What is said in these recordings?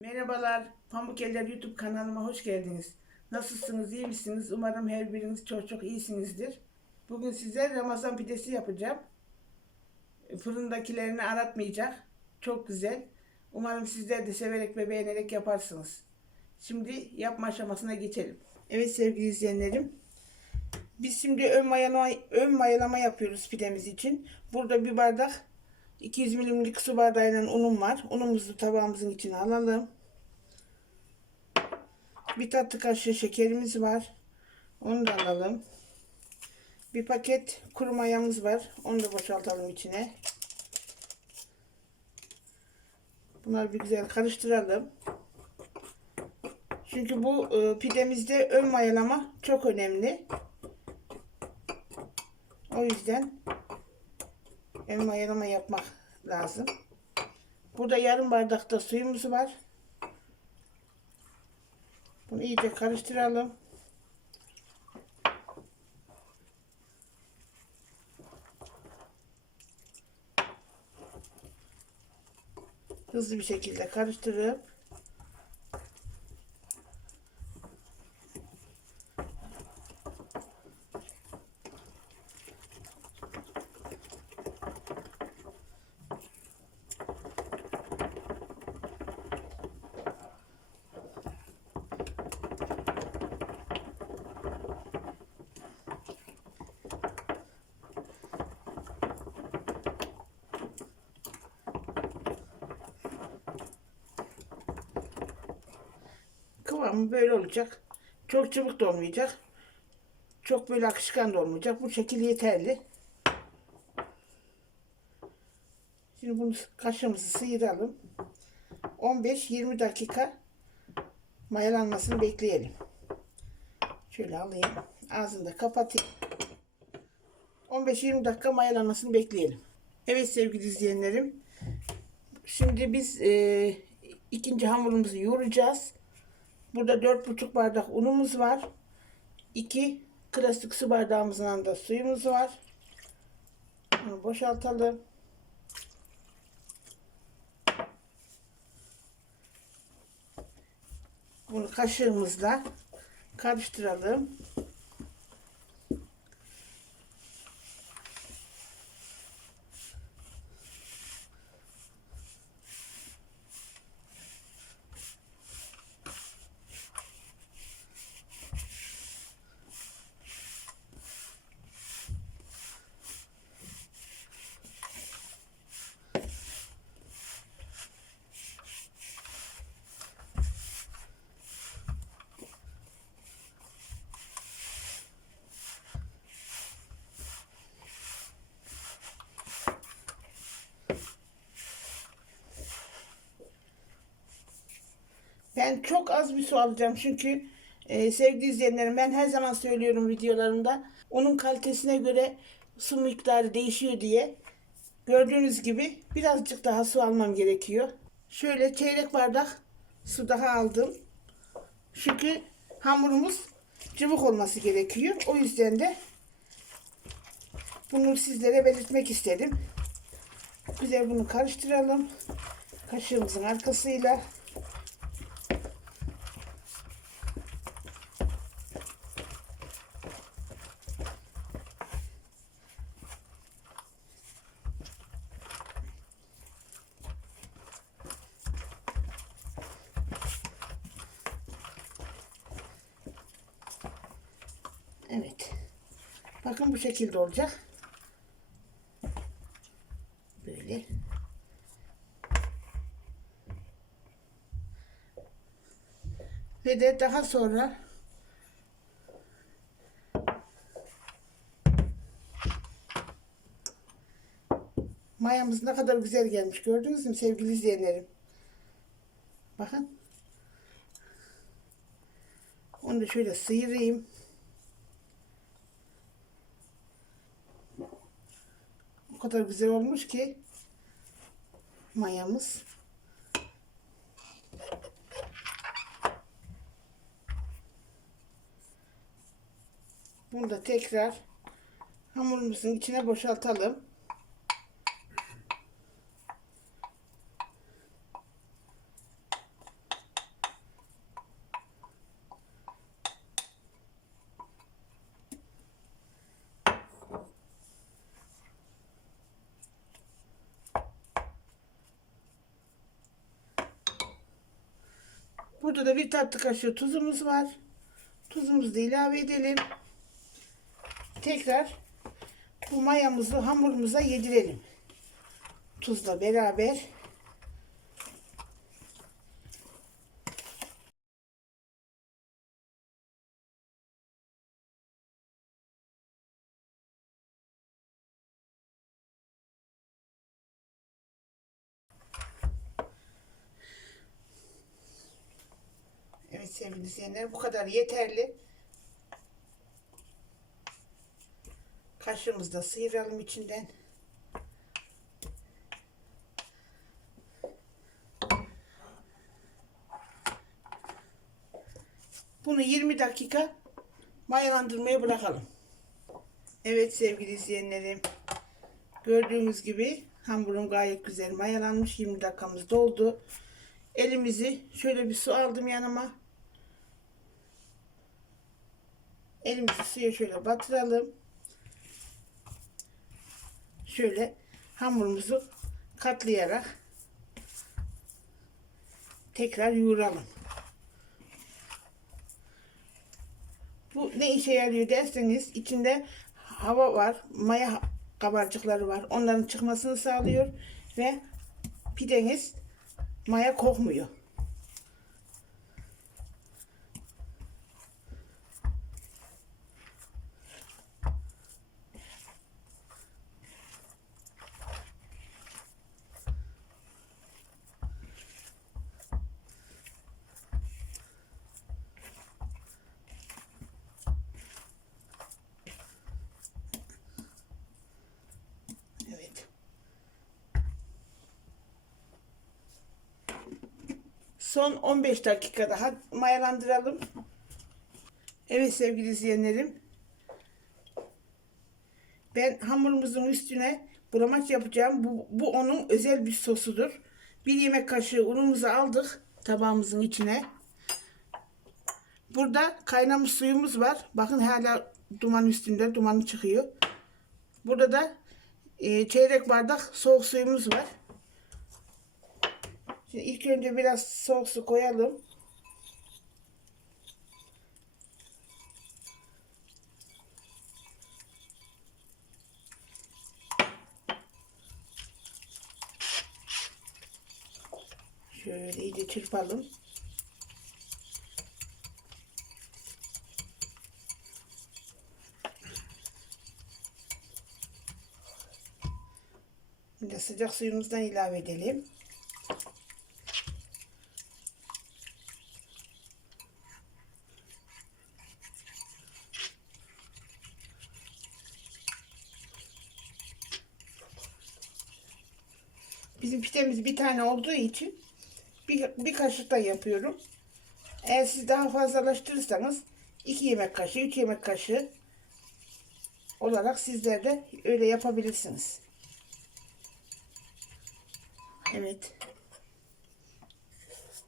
Merhabalar, Pamuk Eller YouTube kanalıma hoş geldiniz. Nasılsınız, iyi misiniz? Umarım her biriniz çok çok iyisinizdir. Bugün size Ramazan pidesi yapacağım. Fırındakilerini aratmayacak. Çok güzel. Umarım sizler de severek ve beğenerek yaparsınız. Şimdi yapma aşamasına geçelim. Evet sevgili izleyenlerim. Biz şimdi ön mayalama, ön mayalama yapıyoruz pidemiz için. Burada bir bardak 200 milimlik su bardağıyla unum var. Unumuzu tabağımızın içine alalım. Bir tatlı kaşığı şekerimiz var. Onu da alalım. Bir paket kuru mayamız var. Onu da boşaltalım içine. Bunları bir güzel karıştıralım. Çünkü bu e, pidemizde ön mayalama çok önemli. O yüzden ön mayalama yapmak lazım. Burada yarım bardakta suyumuz var. Bunu iyice karıştıralım. Hızlı bir şekilde karıştırıp kıvamı böyle olacak. Çok çabuk da olmayacak. Çok böyle akışkan da olmayacak. Bu şekil yeterli. Şimdi bunu kaşığımızı sıyıralım. 15-20 dakika mayalanmasını bekleyelim. Şöyle alayım. Ağzını da kapatayım. 15-20 dakika mayalanmasını bekleyelim. Evet sevgili izleyenlerim. Şimdi biz e, ikinci hamurumuzu yoğuracağız. Burada 4,5 bardak unumuz var. 2 klasik su bardağımızın da suyumuz var. Bunu boşaltalım. Bunu kaşığımızla karıştıralım. Ben çok az bir su alacağım çünkü e, sevgili izleyenlerim ben her zaman söylüyorum videolarımda onun kalitesine göre su miktarı değişiyor diye. Gördüğünüz gibi birazcık daha su almam gerekiyor. Şöyle çeyrek bardak su daha aldım. Çünkü hamurumuz cıvık olması gerekiyor. O yüzden de bunu sizlere belirtmek istedim. Güzel bunu karıştıralım. Kaşığımızın arkasıyla. Evet. Bakın bu şekilde olacak. Böyle. Ve de daha sonra mayamız ne kadar güzel gelmiş. Gördünüz mü sevgili izleyenlerim? Bakın. Onu da şöyle sıyırayım. Kadar güzel olmuş ki mayamız. Bunu da tekrar hamurumuzun içine boşaltalım. Burada da bir tatlı kaşığı tuzumuz var. Tuzumuzu da ilave edelim. Tekrar bu mayamızı hamurumuza yedirelim. Tuzla beraber. Evet sevgili izleyenler bu kadar yeterli. Kaşığımızı sıyıralım içinden. Bunu 20 dakika mayalandırmaya bırakalım. Evet sevgili izleyenlerim. Gördüğünüz gibi hamurum gayet güzel mayalanmış. 20 dakikamız doldu. Elimizi şöyle bir su aldım yanıma. Elimizi suya şöyle batıralım. Şöyle hamurumuzu katlayarak tekrar yoğuralım. Bu ne işe yarıyor derseniz içinde hava var, maya kabarcıkları var. Onların çıkmasını sağlıyor ve pideniz maya kokmuyor. Evet. Son 15 dakika daha mayalandıralım. Evet sevgili izleyenlerim. Ben hamurumuzun üstüne bulamaç yapacağım. Bu, bu onun özel bir sosudur. Bir yemek kaşığı unumuzu aldık tabağımızın içine. Burada kaynamış suyumuz var. Bakın hala duman üstünde. Dumanı çıkıyor. Burada da e, çeyrek bardak soğuk suyumuz var. Şimdi ilk önce biraz soğuk su koyalım. Şöyle iyice çırpalım. Şimdi sıcak suyumuzdan ilave edelim. Bizim pitemiz bir tane olduğu için bir, bir kaşık da yapıyorum. Eğer siz daha fazlalaştırırsanız 2 yemek kaşığı, 3 yemek kaşığı olarak sizler de öyle yapabilirsiniz. Evet.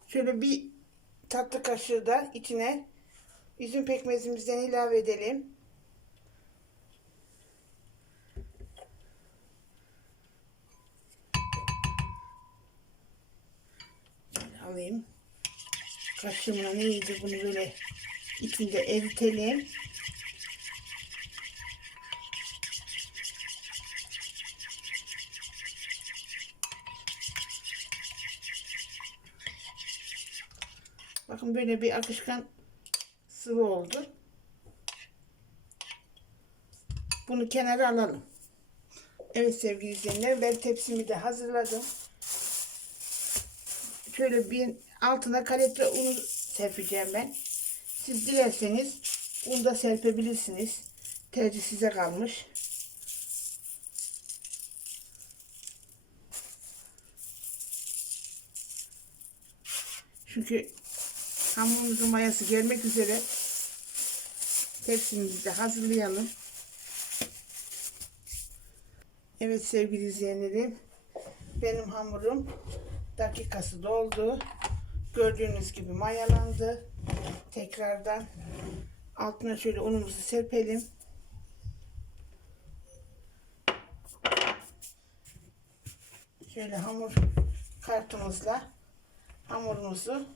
Şöyle bir tatlı kaşığı da içine üzüm pekmezimizden ilave edelim. Şöyle alayım. Kaşığımla iyice bunu böyle içinde eritelim. Bakın böyle bir akışkan sıvı oldu. Bunu kenara alalım. Evet sevgili izleyenler ben tepsimi de hazırladım. Şöyle bir altına kaletre unu serpeceğim ben. Siz dilerseniz un da serpebilirsiniz. Tercih size kalmış. Çünkü hamurumuzun mayası gelmek üzere. Tepsimizi de hazırlayalım. Evet sevgili izleyenlerim. Benim hamurum dakikası doldu. Gördüğünüz gibi mayalandı. Tekrardan altına şöyle unumuzu serpelim. Şöyle hamur kartımızla hamurumuzu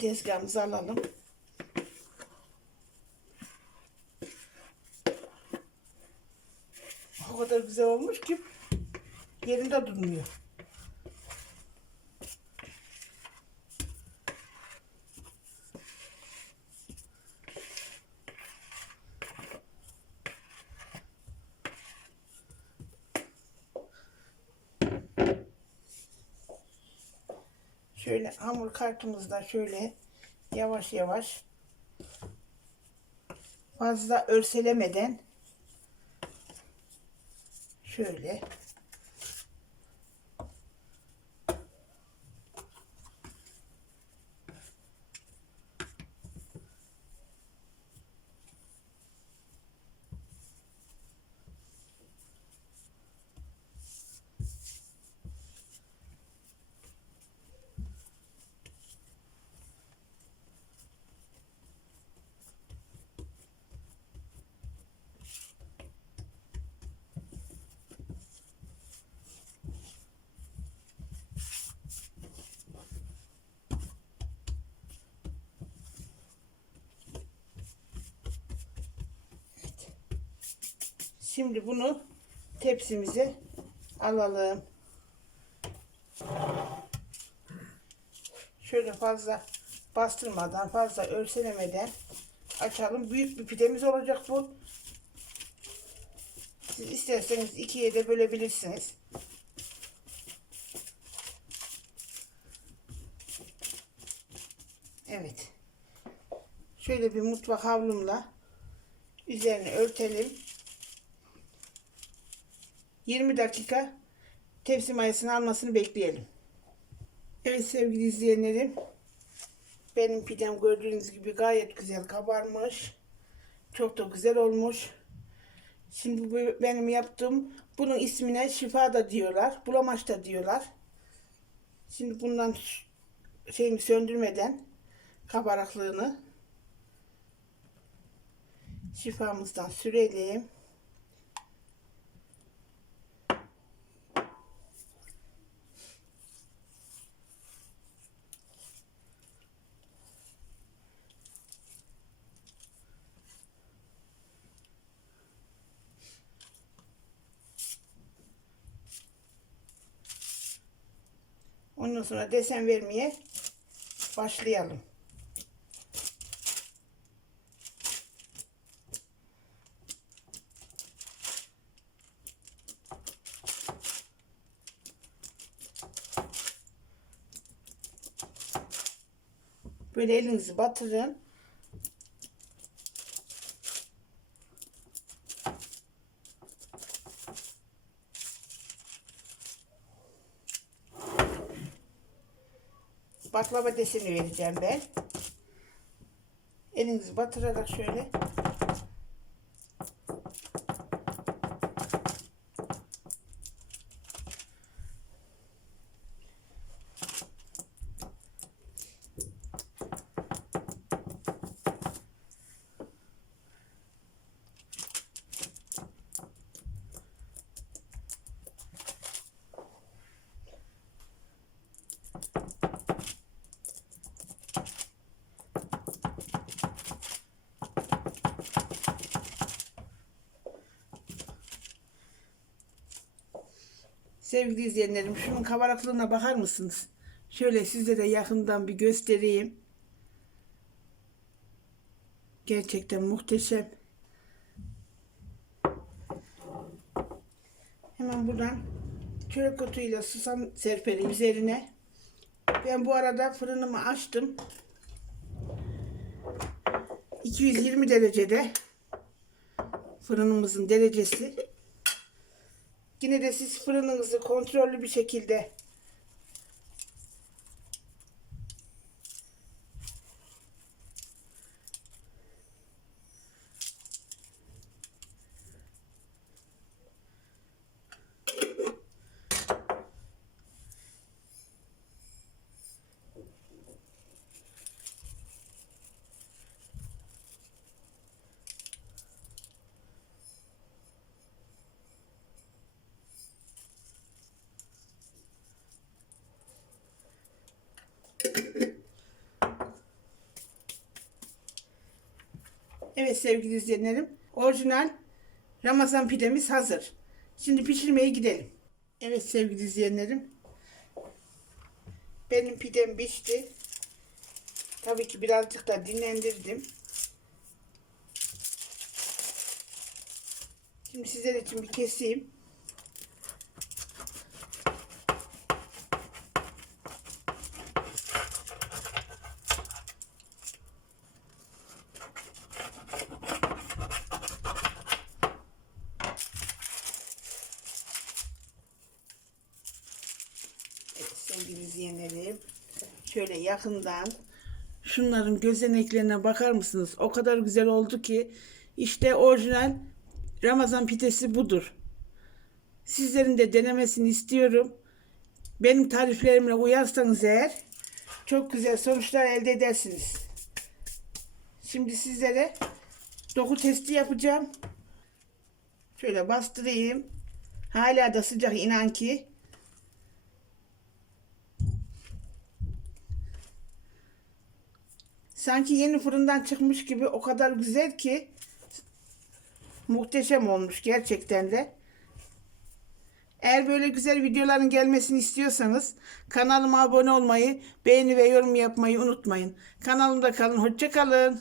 tezgahımıza alalım. O kadar güzel olmuş ki yerinde durmuyor. Şöyle hamur kartımızda şöyle yavaş yavaş fazla örselemeden şöyle Şimdi bunu tepsimize alalım. Şöyle fazla bastırmadan, fazla örselemeden açalım. Büyük bir pidemiz olacak bu. Siz isterseniz ikiye de bölebilirsiniz. Evet. Şöyle bir mutfak havlumla üzerine örtelim. 20 dakika tepsi mayasını almasını bekleyelim. Evet sevgili izleyenlerim. Benim pidem gördüğünüz gibi gayet güzel kabarmış. Çok da güzel olmuş. Şimdi bu benim yaptığım bunun ismine şifa da diyorlar. Bulamaç da diyorlar. Şimdi bundan şeyini söndürmeden kabaraklığını şifamızdan sürelim. Ondan sonra desen vermeye başlayalım. Böyle elinizi batırın. Baklava deseni vereceğim ben. Elinizi batırarak şöyle Sevgili izleyenlerim şunun kabaraklığına bakar mısınız? Şöyle size de yakından bir göstereyim. Gerçekten muhteşem. Hemen buradan çörek otuyla susam serpelim üzerine. Ben bu arada fırınımı açtım. 220 derecede fırınımızın derecesi. Yine de siz fırınınızı kontrollü bir şekilde Evet sevgili izleyenlerim, orijinal Ramazan pidemiz hazır. Şimdi pişirmeye gidelim. Evet sevgili izleyenlerim, benim pidem pişti. Tabii ki birazcık da dinlendirdim. Şimdi sizler için bir keseyim. Evet sevgili izleyenlerim. Şöyle yakından şunların gözeneklerine bakar mısınız? O kadar güzel oldu ki işte orijinal Ramazan pidesi budur. Sizlerin de denemesini istiyorum. Benim tariflerimle uyarsanız eğer çok güzel sonuçlar elde edersiniz. Şimdi sizlere doku testi yapacağım. Şöyle bastırayım. Hala da sıcak inan ki. Sanki yeni fırından çıkmış gibi o kadar güzel ki muhteşem olmuş gerçekten de. Eğer böyle güzel videoların gelmesini istiyorsanız kanalıma abone olmayı, beğeni ve yorum yapmayı unutmayın. Kanalımda kalın, hoşça kalın.